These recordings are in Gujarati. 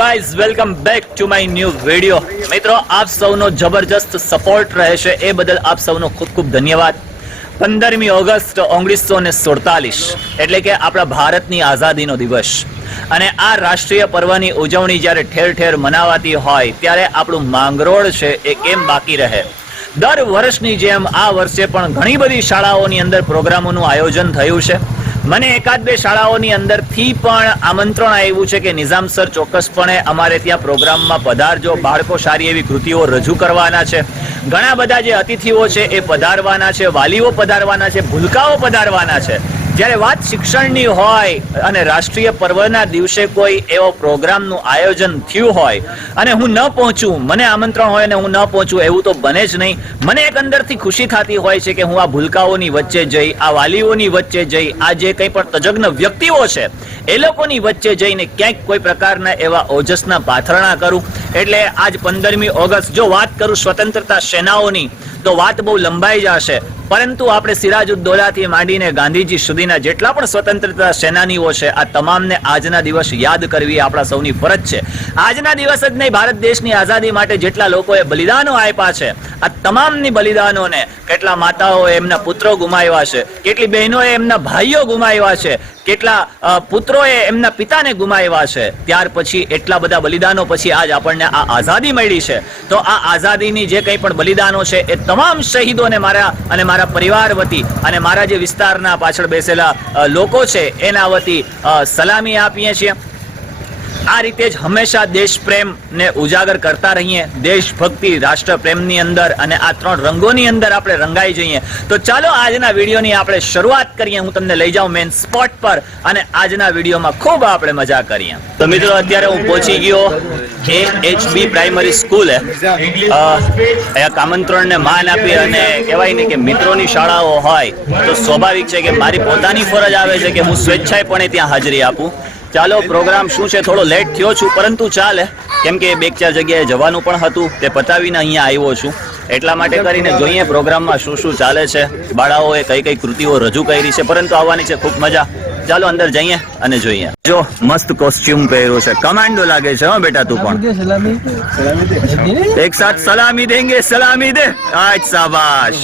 Guys welcome back to my new video મિત્રો, આપ સૌનો જબરજસ્ત સપોર્ટ રહેશે. એ બદલ આપ સૌનો ખૂબ ખૂબ ધન્યવાદ. પંદરમી ઓગસ્ટ ઓગણીસો ને સુડતાલીસ, એટલે કે આપણા ભારતની આઝાદીનો દિવસ. અને આ રાષ્ટ્રીય પર્વની ઉજવણી જ્યારે ઠેર ઠેર મનાવાતી હોય, ત્યારે આપણું માંગરોળ છે એ કેમ બાકી રહે? દર વર્ષની જેમ આ વર્ષે પણ ઘણી બધી શાળાઓની અંદર પ્રોગ્રામોનું આયોજન થયું છે. મને એકાદ બે શાળાઓની અંદરથી પણ આમંત્રણ આવ્યું છે કે નિઝામ સર ચોક્કસપણે અમારે ત્યાં પ્રોગ્રામમાં પધારજો. બાળકો સારી એવી કૃતિઓ રજૂ કરવાના છે. ઘણા બધા જે અતિથિઓ છે એ પધારવાના છે, વાલીઓ પધારવાના છે, ભૂલકાઓ પધારવાના છે. જ્યારે વાત શિક્ષણની હોય અને રાષ્ટ્રીય પર્વના દિવસે કોઈ એવો પ્રોગ્રામનું આયોજન થયું હોય અને હું ન પહોંચું, મને આમંત્રણ હોય અને હું ન પહોંચું, એવું તો બને જ નહીં. મને એક અંદરથી ખુશી થતી હોય છે કે હું આ ભૂલકાઓની વચ્ચે જઈ, આ વાલીઓની વચ્ચે જઈ, આ જે કંઈ પણ તજજ્ઞ વ્યક્તિઓ છે, એ લોકોની વચ્ચે જઈને ક્યાંક કોઈ પ્રકારના એવા ઓજસના પાથરણા કરું. એટલે આજ પંદરમી ઓગસ્ટ જો વાત કરું સ્વતંત્રતા સેનાઓની, તો વાત બહુ લંબાઈ જશે. પરંતુ આપણે સિરાજ ઉદ્દોલાથી માંડીને ગાંધીજી સુધીના જેટલા પણ સ્વતંત્રતા સેનાનીઓ છે, આ તમામને આજના દિવસ યાદ કરવી આપણા સૌની ફરજ છે. આજના દિવસ જ નહીં, ભારત દેશની આઝાદી માટે જેટલા લોકોએ બલિદાનો આપ્યા છે, આ તમામની બલિદાનોને કેટલા માતાઓએ એમના પુત્રો ગુમાવ્યા છે, કેટલી બહેનોએ એમના ભાઈઓ ગુમાવ્યા છે, કેટલા પુત્રોએ એમના પિતાને ગુમાવ્યા છે, ત્યાર પછી એટલા બધા બલિદાનો પછી આજ આપણને આ આઝાદી મળી છે. તો આ આઝાદીની જે કંઈ પણ બલિદાનો છે એ તમામ શહીદોને મારા અને મારા પરિવાર વતી અને મારા જે વિસ્તારના પાછળ બેસેલા લોકો છે એના વતી સલામી આપીએ છીએ. આ રીતે જ હંમેશા દેશ પ્રેમને ઉજાગર કરતા રહીએ, દેશભક્તિ રાષ્ટ્ર પ્રેમની અંદર અને આ ત્રણ રંગોની અંદર આપણે રંગાઈ જઈએ. તો ચાલો આજના વિડીયોની આપણે શરૂઆત કરીએ. હું તમને લઈ જાઉં મેન સ્પોટ પર અને આજના વિડીયોમાં ખૂબ આપણે મજા કરીએ. તો મિત્રો, અત્યારે હું પહોંચી ગયો એ. એચબી પ્રાઇમરી સ્કૂલે આમંત્રણને માન આપી અને કહેવાય ને કે મિત્રોની શાળાઓ હોય, તો સ્વાભાવિક છે કે મારી પોતાની ફરજ આવે છે કે હું સ્વેચ્છાએ પણ ત્યાં હાજરી આપું. ચાલો, પ્રોગ્રામ શું છે? થોડો લેટ થયો છું, પરંતુ ચાલે કેમ કે બે ચાર જગ્યાએ જવાનું પણ હતું, તે પતાવીને અહીંયા આવ્યો છું. એટલા માટે કરીને જોઈએ પ્રોગ્રામમાં શું શું ચાલે છે. બાળાઓએ કઈ કઈ કૃતિઓ રજૂ કરી છે, પરંતુ આવવાની છે ખૂબ મજા. ચાલો અંદર જઈએ અને જોઈએ. જો મસ્ત કોસ્ચ્યુમ પહેર્યું છે. કમાન્ડો લાગે છે હો બેટા તું પણ. એક સાથ સલામી દેંગે સલામી દે. આજ સાબાશ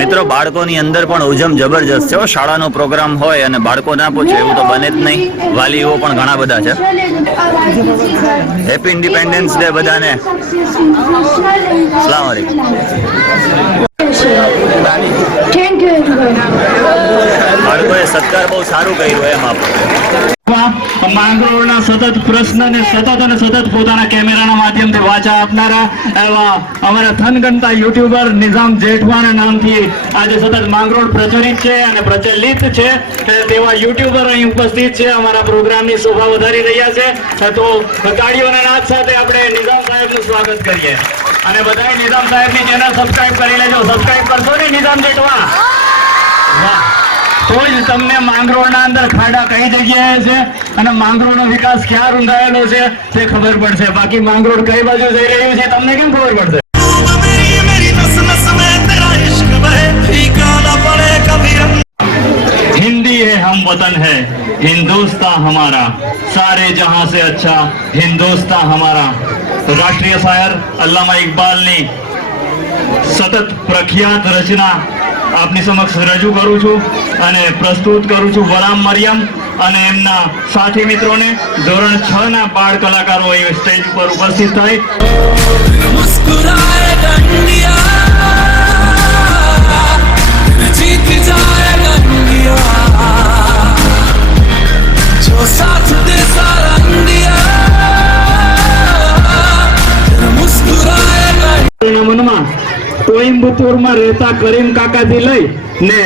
મિત્રો બાળકોની અંદર પણ ઉજમ જબરજસ્ત છે હો. શાળાનો પ્રોગ્રામ હોય અને બાળકો ના પૂછે એવું તો બને જ નહીં. વાલીઓ પણ ઘણા બધા છે. હેપી ઇન્ડિપેન્ડન્સ ડે બધાને. સલામ બાળકોએ સત્કાર બહુ સારું કર્યું એમ આપણે. માંગરોળના સતત પ્રશ્ન સતત અને સતત પોતાના કેમેરાના માધ્યમથી વાચા આપનારા એવા અમારા થનગનતા યુટ્યુબર નિઝામ જેઠવાના નામથી આજે સતત માંગરોળ પ્રચલિત છે અને પ્રચલિત છે તેવા યુટ્યુબર અહીં ઉપસ્થિત છે, અમારા પ્રોગ્રામની શોભા વધારી રહ્યા છે. તો તાળીઓના નાદ સાથે આપણે નિઝામ સાહેબનું સ્વાગત કરીએ. અને બધાએ નિઝામ સાહેબની ચેનલ સબસ્ક્રાઇબ કરી લેજો. સબસ્ક્રાઇબ કરશો ને નિઝામ જેઠવા? तो तमने मांगरो अंदर खाड़ा कई जगह मांगरो ना विकास क्या रूंधायेलो खबर पड़ से बाकी मांगरो कई बाजू जा रही है तमने के खबर पड़ से वतन है हिंदुस्तान हमारा। सारे जहाँ से अच्छा हिंदुस्तान हमारा। तो राष्ट्रीय शायर अल्लामा इकबाल ने सतत प्रख्यात रचना આપની સમક્ષ રજૂ કરું છું અને પ્રસ્તુત કરું છું વરામ મરિયમ અને એમના સાથી મિત્રોને. ધોરણ છ ના બાળ કલાકારો એ સ્ટેજ ઉપર ઉપસ્થિત થઈ. મનમાં કોઈમ્બતુરમાં રહેતા કરીમ કાકાથી લઈ ને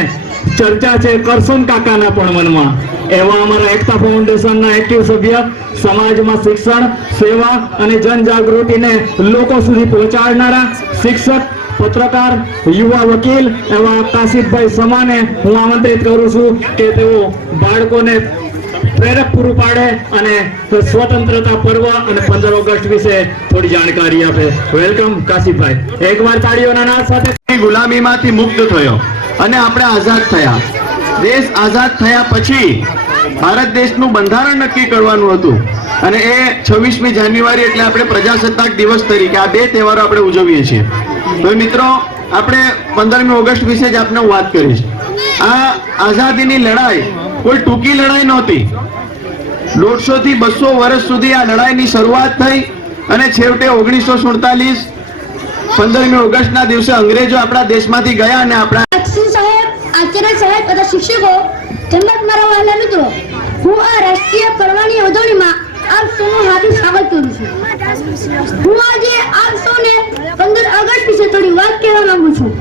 ચર્ચા છે કરશન કાકાના પણ મનમાં. એવા અમારા એકતા ફાઉન્ડેશનના એક્ટિવ સભ્ય, સમાજમાં શિક્ષણ, સેવા અને જનજાગૃતિને લોકો સુધી પહોંચાડનારા શિક્ષક, પત્રકાર, યુવા વકીલ એવા કાશિફભાઈ સમાને હું આમંત્રિત કરું છું કે તેઓ બાળકોને પ્રેરક પૂરું પાડે અને સ્વતંત્રતા પર્વ અને પંદર ઓગસ્ટ વિશે થોડી જાણકારી આપે. વેલકમ કાશીભાઈ. એકવાર તાળીઓના નાદ સાથે ગુલામીમાંથી મુક્ત થયો અને આપણે આઝાદ થયા. દેશ આઝાદ થયા પછી ભારત દેશનું બંધારણ નક્કી કરવાનું હતું. અને એ છવ્વીસમી જાન્યુઆરી એટલે આપણે પ્રજાસત્તાક દિવસ તરીકે આ બે તહેવારો આપણે ઉજવીએ છીએ. તો મિત્રો, આપણે પંદરમી ઓગસ્ટ વિશે જ આપને વાત કરીશ. આ આઝાદીની લડાઈ કોઈ ટૂંકી લડાઈ નહોતી. દોઢસો થી બસો વર્ષ સુધી આ લડાઈની શરૂઆત થઈ અને છેવટે ઓગણીસો સુડતાલીસ, પંદરમી ઓગસ્ટના દિવસે અંગ્રેજો આપણા દેશમાંથી ગયા અને આપણા સાહેબ, આચાર્ય સાહેબ તથા શિક્ષકો તેમજ મારા વહાલા મિત્રો. હું આ રાષ્ટ્રીય પરવાની ઉજવણીમાં આપ સૌનું હાર્દિક સ્વાગત કરું છું. હું આજે આપ સૌને પંદર ઓગસ્ટ વિશે થોડી વાત કહેવા માંગુ છું.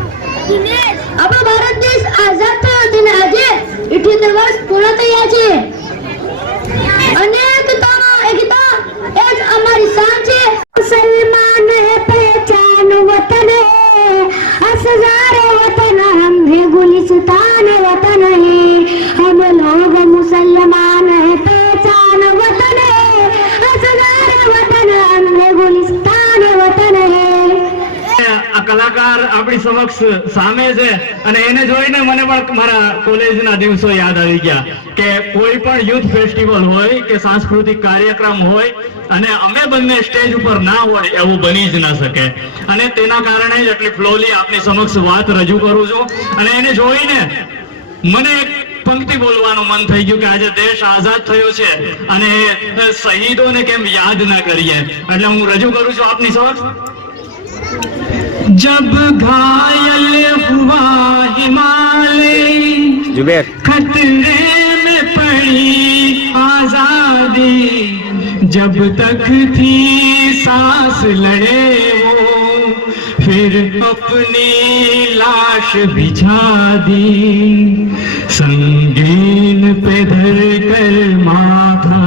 આપણી સમક્ષ સામે છે અને એને જોઈને મને પણ મારા કોલેજના દિવસો યાદ આવી ગયા કે કોઈ પણ યુથ ફેસ્ટિવલ હોય કે સાંસ્કૃતિક કાર્યક્રમ હોય અને અમે બંને સ્ટેજ ઉપર ના હોય એવું બની જ ના શકે. અને તેના કારણે જ એટલી ફ્લોલી આપની સમક્ષ વાત રજૂ કરું છું. અને એને જોઈને મને એક પંક્તિ બોલવાનું મન થઈ ગયું કે આજે દેશ આઝાદ થયો છે અને શહીદોને કેમ યાદ ના કરીએ. એટલે હું રજૂ કરું છું આપની સમક્ષ. जब घायल हुआ हिमालय जुबेर खतरे में पड़ी आजादी जब तक थी सांस लड़े वो फिर अपनी लाश बिछा दी संगीन पे धर कर माथा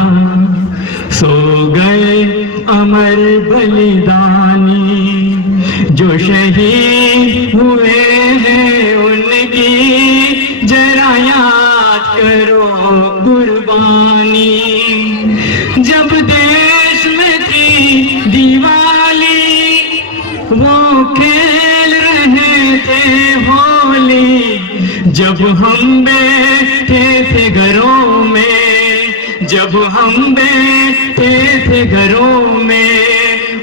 सो गए अमर बलिदानी जो शहीद हुए हैं उनकी, जरा याद करो कुर्बानी। जब देश में थी दिवाली, वो खेल रहे थे होली। जब हम बैठे थे घरों में, जब हम बैठे थे घरों में,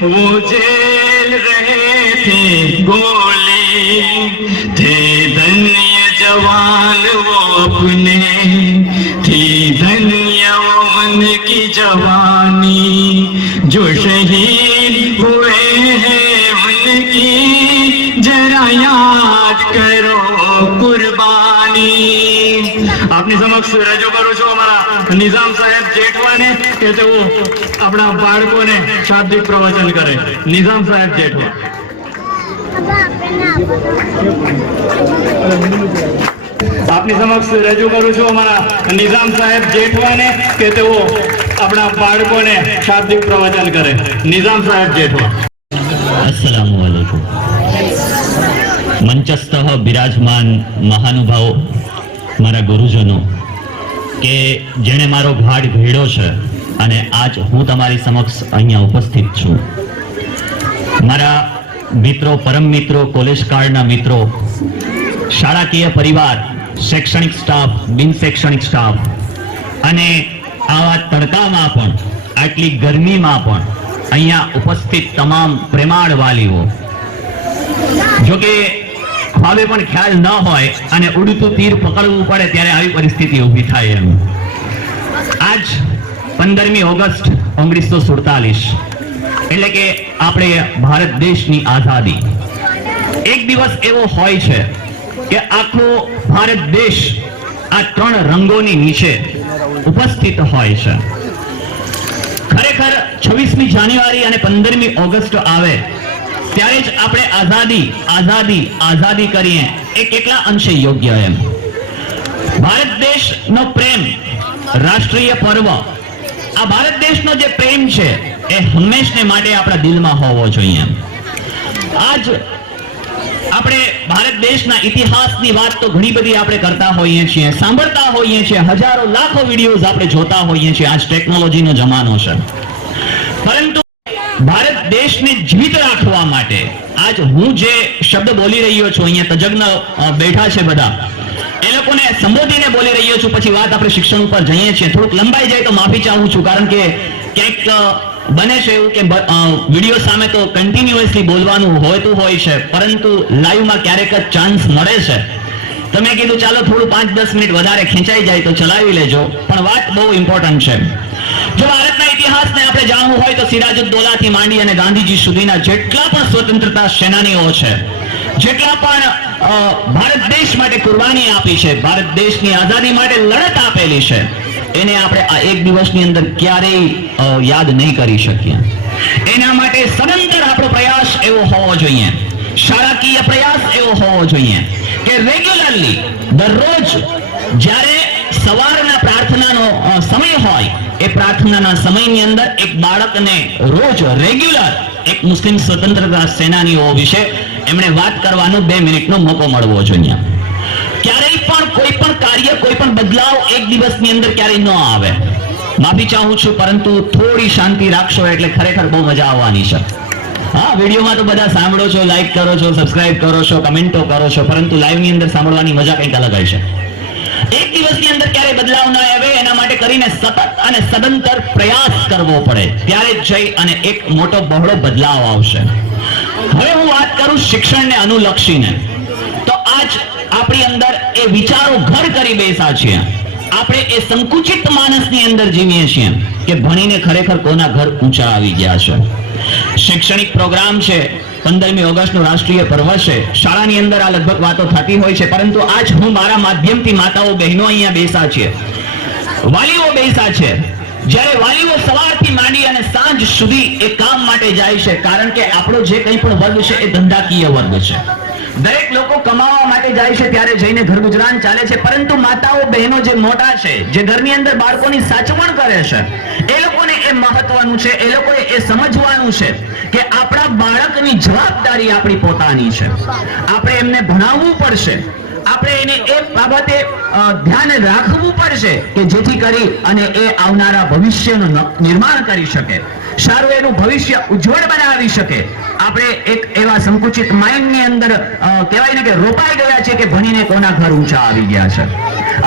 वो रहे थे गोली थे धन्य जवान वो अपने थी धन्य वो उनकी जवानी जो शहीद हुए हैं उनकी जरा याद करो कुर्बानी આપની સમક્ષ રજૂ કરું છું અમારા નિઝામ સાહેબ જેઠવાને કે તેઓ આપણા બાળકોને શાબ્દિક પ્રવચન કરે નિઝામ સાહેબ જેઠવા આપની સમક્ષ રજૂ કરું છું અમારા નિઝામ સાહેબ જેઠવાને કે તેઓ આપણા બાળકોને શાબ્દિક પ્રવચન કરે. નિઝામ સાહેબ જેઠવા. મંચસ્થ બિરાજમાન મહાનુભાવો, મારા ગુરુજનો, કે જેણે મારો ભાડ ભેડો છે અને આજ હું તમારી સમક્ષ અહીંયા ઉપસ્થિત છું. મારા મિત્રો, પરમ મિત્રો, કોલેજ કાળના મિત્રો, શાળાકીય પરિવાર, શૈક્ષણિક સ્ટાફ, બિન શૈક્ષણિક સ્ટાફ, અને આવા તડકામાં પણ, આટલી ગરમીમાં પણ, અહીંયા ઉપસ્થિત તમામ પ્રેમાળ વાલીઓ જોકે હવે પણ ખ્યાલ ન હોય અને ઉડતું તીર પકડવું પડે ત્યારે આવી પરિસ્થિતિ ઊભી થાય એમ. આજ પંદરમી ઓગસ્ટ ઓગણીસો સુડતાલીસ. એટલે કે આપણે ભારત દેશની આઝાદી. એક દિવસ એવો હોય છે કે આખો ભારત દેશ આ ત્રણ રંગોની નીચે ઉપસ્થિત હોય છે. ખરેખર છવ્વીસમી જાન્યુઆરી અને પંદરમી ઓગસ્ટ આવે ત્યારે જ આપણે આઝાદી આઝાદી આઝાદી કરીએ એ કેટલા અંશે યોગ્ય એમ. ભારત દેશનો પ્રેમ રાષ્ટ્રીય પર્વ આ ભારત દેશનો જે પ્રેમ છે, એ હંમેશને માટે આપણા દિલમાં હોવો જોઈએ. આજ આપણે ભારત દેશના ઇતિહાસની વાત તો ઘણી બધી આપણે કરતા હોઈએ છીએ, સાંભળતા હોઈએ છીએ, હજારો લાખો વિડીયોઝ આપણે જોતા હોઈએ છીએ, આજ ટેકનોલોજીનો જમાનો છે. પરંતુ ભારત દેશને જીવિત રાખવા માટે, આજ હું જે શબ્દ બોલી રહ્યો છું, અહીંયા તજજ્ઞ બેઠા છે બધા એ લોકોને સંબોધીને બોલી રહ્યો છું, પછી વાત આપણે શિક્ષણ ઉપર જઈએ છીએ. થોડુંક લંબાઈ જાય તો માફી ચાહું છું, કારણ કે ક્યાંક બને છે એવું કે વીડિયો સામે તો કન્ટિન્યુઅસલી બોલવાનું હોતું હોય છે, પરંતુ લાઈવમાં ક્યારેક જ ચાન્સ મળે છે. તમે કીધું, ચાલો થોડું પાંચ દસ મિનિટ વધારે ખેંચાઈ જાય તો ચલાવી લેજો, પણ વાત બહુ ઇમ્પોર્ટન્ટ છે. જો ભારતના ઇતિહાસને આપણે જાણવું હોય તો સિરાજુદ્દોલાથી માંડી અને ગાંધીજી સુધીના જેટલા પણ સ્વતંત્રતા સેનાનીઓ છે, જેટલા પણ ભારત દેશ માટે કુરબાની આપી છે. ભારત દેશની આઝાદી માટે લડત આપેલી છે. એને આપણે આ એક દિવસની અંદર ક્યારેય યાદ નહીં કરી શકીએ. એના માટે સદંતર આપણો પ્રયાસ એવો હોવો જોઈએ. શાળાકીય પ્રયાસ એવો હોવો જોઈએ કે રેગ્યુલરલી દરરોજ જ્યારે સવારના પ્રાર્થનાનો સમય હોય, એ પ્રાર્થનાના સમયની અંદર એક બાળકને રોજ રેગ્યુલર એક મુસ્લિમ સ્વતંત્રતા સેનાનીઓ વિશે એમણે વાત કરવાનો બે મિનિટનો મોકો મળવો જોઈએ. ક્યારેય પણ કોઈ પણ કાર્ય, કોઈ પણ બદલાવ એક દિવસની અંદર ક્યારેય ન આવે. માફી ચાહું છું, પરંતુ થોડી શાંતિ રાખશો એટલે ખરેખર બહુ મજા આવવાની છે. હા, વિડીયોમાં તો બધા સાંભળો છો લાઈક કરો છો સબસ્ક્રાઇબ કરો છો, કમેન્ટો કરો છો, પરંતુ લાઈવની અંદર સાંભળવાની મજા કંઈક અલગ હશે એક દિવસની અંદર ક્યારે બદલાવ ન આવે, એના માટે કરીને સતત અને સદંતર પ્રયાસ કરવો પડે. ત્યારે જઈ અને એક મોટો બહોળો બદલાવ આવશે. હવે હું વાત કરું શિક્ષણને અનુલક્ષીને. તો આજ આપણી અંદર એ વિચારો ઘર કરી બેસા છીએ આપણે એ સંકુચિત માનસની અંદર જીવીએ છીએ કે ભણીને ખરેખર કોના ઘર ઊંચા આવી ગયા છે. શૈક્ષણિક પ્રોગ્રામ છે, પંદરમી ઓગસ્ટનું રાષ્ટ્રીય પર્વ છે, શાળાની અંદર આ લગભગ વાતો થતી હોય છે, પરંતુ આજ હું મારા માધ્યમથી માતાઓ બહેનો અહીંયા બેસા છે વાલીઓ બેસા છે. જ્યારે વાલીઓ સવારથી માંડી અને સાંજ સુધી એ કામ માટે જાય છે, કારણ કે આપણો જે કંઈ પણ વર્ગ છે એ ધંધાકીય વર્ગ છે. દરેક લોકો કમાવા માટે જાય છે ત્યારે જઈને ઘર ગુજરાન ચાલે છે, પરંતુ માતાઓ, બહેનો જે મોટા છે, જે ઘરની અંદર બાળકોની સાચવણ કરે છે, એ લોકોને એ મહત્વનું છે, એ લોકોએ એ સમજવાનું છે કે આપણા બાળકની જવાબદારી આપણી પોતાની છે. આપણે એમને ભણાવવું પડશે. આપણે એને એ બાબતે ધ્યાન રાખવું પડશે કે જેથી કરી અને એ આવનારા ભવિષ્યનું નિર્માણ કરી શકે. સારું એનું ભવિષ્ય ઉજ્જવળ બનાવી શકે. આપણે એક એવા સંકુચિત માઇન્ડની અંદર કહેવાય ને કે રોપાઈ ગયા છે કે ભણીને કોના ઘર ઊંચા આવી ગયા છે.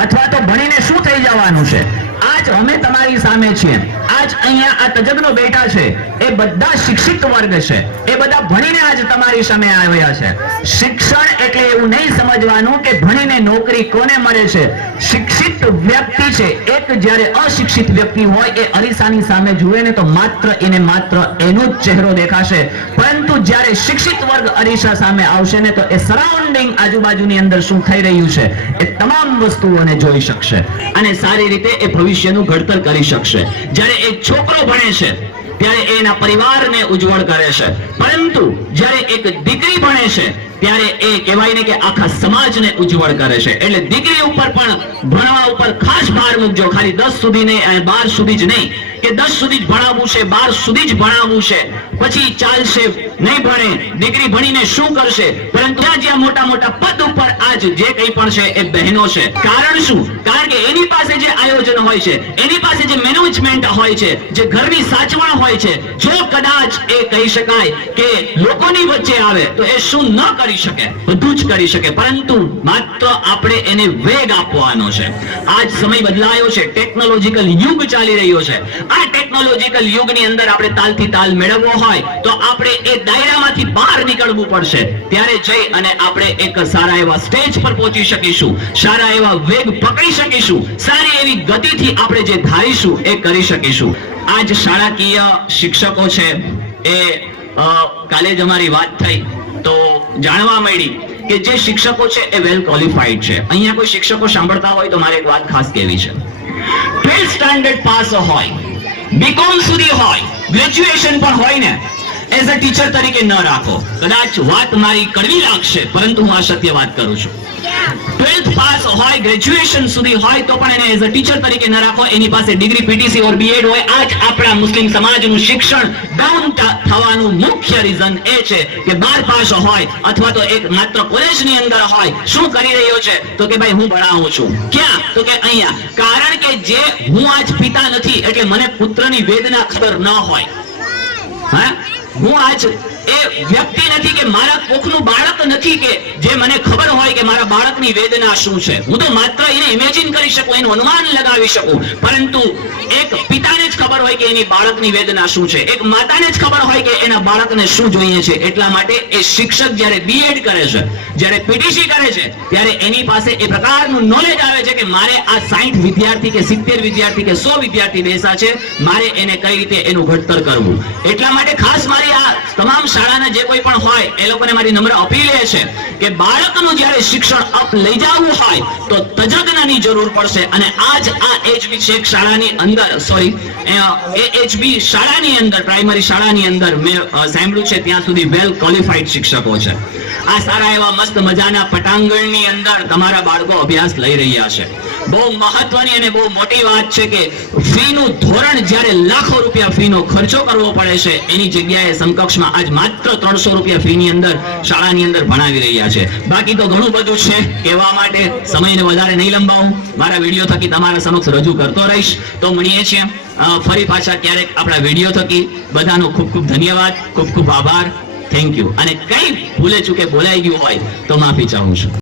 અથવા તો ભણીને શું થઈ જવાનું છે? આજ અમે તમારી સામે છીએ. આજ અહીંયા આ તજજ્ઞો બેઠા છે. એ બધા શિક્ષિત વર્ગ છે. એ બધા ભણીને આજ તમારી સામે આવ્યા છે. શિક્ષણ એટલે એવું નહીં સમજવાનું કે ભણીને નોકરી કોને મળે છે? શિક્ષિત વ્યક્તિ છે. એક જ્યારે અશિક્ષિત વ્યક્તિ હોય, એ અરીસાની સામે જુએ ને તો માત્ર એને માત્ર એનો જ ચહેરો દેખાશે. પરંતુ જ્યારે શિક્ષિત વર્ગ અરીસા સામે આવશે ને તો એ સરાઉન્ડિંગ આજુબાજુની અંદર શું થઈ રહ્યું છે? એ તમામ વસ્તુઓને જોઈ શકશે અને સારી રીતે એ ભવિષ્યનું ઘડતર કરી શકશે. જ્યારે એ છોકરો ભણે છે, ત્યારે એના પરિવારને ઉજ્જવળ કરે છે. પરંતુ જ્યારે એક દીકરી ભણે છે ત્યારે એ કહેવાય ને કે આખા સમાજને ઉજ્જવળ કરે છે. એટલે દીકરી ઉપર પણ ભણવા ઉપર ખાસ ભાર મૂકજો. ખાલી દસ સુધી નહીં બાર સુધી જ નહીં. કે દસ સુધી જ ભણાવવું છે, બાર સુધી જ ભણાવવું છે. પછી ચાલશે નહીં ભણે, દીકરી ભણીને શું કરશે? પરંતુ જ્યાં મોટા મોટા પદ ઉપર આજ જે કંઈ પણ છે એ બહેનો છે. કારણ શું? કારણ કે એની પાસે જે આયોજન હોય છે, એની પાસે જે મેનેજમેન્ટ હોય છે, જે ઘરની સાચવણ હોય છે, જો કદાચ એ કહી શકાય કે લોકોની વચ્ચે આવે તો એ શું ન કરી શકે? બધું જ કરી શકે. પરંતુ માત્ર આપણે એને વેગ આપવાનો છે. આજ સમય બદલાયો છે ટેકનોલોજીકલ યુગ ચાલી રહ્યો છે. આ ટેકનોલોજીકલ યુગની અંદર આપણે તાલથી તાલ મેળવવો હોય તો આપણે એ દાયરામાંથી બહાર નીકળવું પડશે. ત્યારે જઈ અને આપણે એક સારા એવા સ્ટેજ પર પહોંચી શકીશું. સારા એવા વેગ પકડી શકીશું. સારી એવી ગતિથી આપણે જે ધારીશું એ કરી શકીશું. આજ શાળાકીય શિક્ષકો છે એ કાલે જ અમારી વાત થઈ. તો જાણવા મળી કે જે શિક્ષકો છે એ વેલ ક્વોલિફાઈડ છે. અહીંયા કોઈ શિક્ષકો સાંભળતા હોય તો મારે એક વાત ખાસ કહેવી છે. ટ્વેલ્થ સ્ટાન્ડર્ડ પાસ હોય. બીકોમ સુધી હોય. ગ્રેજ્યુએશન પણ હોય ને એઝ અ ટીચર તરીકે ન રાખો. કદાચ વાત મારી કડવી લાગશે, પરંતુ હું આ સત્ય વાત કરું છું. ટ્વેલ્થ પાસ હોય ગ્રેજ્યુએશન સુધી હોય તો પણ એને એઝ અ ટીચર તરીકે ન રાખો. એની પાસે ડિગ્રી પીટીસી ઓર બીએડ હોય. આ જ આપણા મુસ્લિમ સમાજનું શિક્ષણ ડાઉન થવાનું મુખ્ય રીઝન એ છે કે બાર પાસ હોય અથવા તો એક માત્ર કોલેજની અંદર હોય. શું કરી રહ્યો છે? તો કે ભાઈ હું ભણાવું છું. ક્યાં? તો કે અહીંયા. કારણ કે જે હું આજ પિતા નથી, એટલે મને પુત્રની વેદના ખબર ન હોય. હા? હું આજ એ વ્યક્તિ નથી કે મારા કોખનું બાળક નથી કે જે મને ખબર હોય કે મારા બાળકની વેદના શું છે. હું તો માત્ર એને ઇમેજિન કરી શકું, એનું અનુમાન લગાવી શકું. પરંતુ એક પિતાને જ ખબર હોય કે એની બાળકની વેદના શું છે. એક માતાને જ ખબર હોય કે એના બાળકને શું જોઈએ છે. એટલા માટે એ શિક્ષક જ્યારે બીએડ કરે છે, જ્યારે પીટીસી કરે છે, ત્યારે એની પાસે એ પ્રકારનું નોલેજ આવે છે કે મારે આ 60 વિદ્યાર્થી કે 70 વિદ્યાર્થી કે સો વિદ્યાર્થી બેસા છે, મારે એને કઈ રીતે એનું ઘડતર કરવું. એટલા માટે ખાસ મારી આ તમામ શાળાના જે કોઈ પણ હોય, એ લોકોને મારી નમ્ર અપીલ એ છે કે બાળકનું જ્યારે શિક્ષણ અપ લઈ જવું હોય, તો તજજ્ઞની જરૂર પડશે અને આજ આ એચબી શેખ શાળાની અંદર સોરી એચબી શાળાની અંદર, પ્રાઇમરી શાળાની અંદર મેં સાંભળ્યું છે, ત્યાં સુધી વેલ ક્વોલિફાઈડ શિક્ષકો છે. આ સારા એવા મસ્ત મજાના પટાંગણની અંદર તમારા બાળકો અભ્યાસ લઈ રહ્યા છે. બહુ મહત્વની અને બહુ મોટી વાત છે કે ફીનું ધોરણ જ્યારે લાખો રૂપિયા ફીનો ખર્ચો કરવો પડે છે, એની જગ્યાએ સમકક્ષમાં આજ માત્ર ત્રણસો રૂપિયા ફીની અંદર શાળાની અંદર ભણાવી રહ્યા છે. બાકી તો ઘણું બધું છે, કહેવા માટે સમયને વધારે નહીં લંબાવું. મારા વીડિયો થકી તમારા સમક્ષ રજૂ કરતો રહીશ. તો મળીએ છીએ. ફરી પાછા ક્યારેક આપણા વીડિયો થકી. બધાનો ખૂબ ખૂબ ધન્યવાદ, ખૂબ ખૂબ આભાર. થેન્ક યુ અને કઈ ભૂલે ચૂકે બોલાઈ ગયું હોય તો માફી ચાહું છું.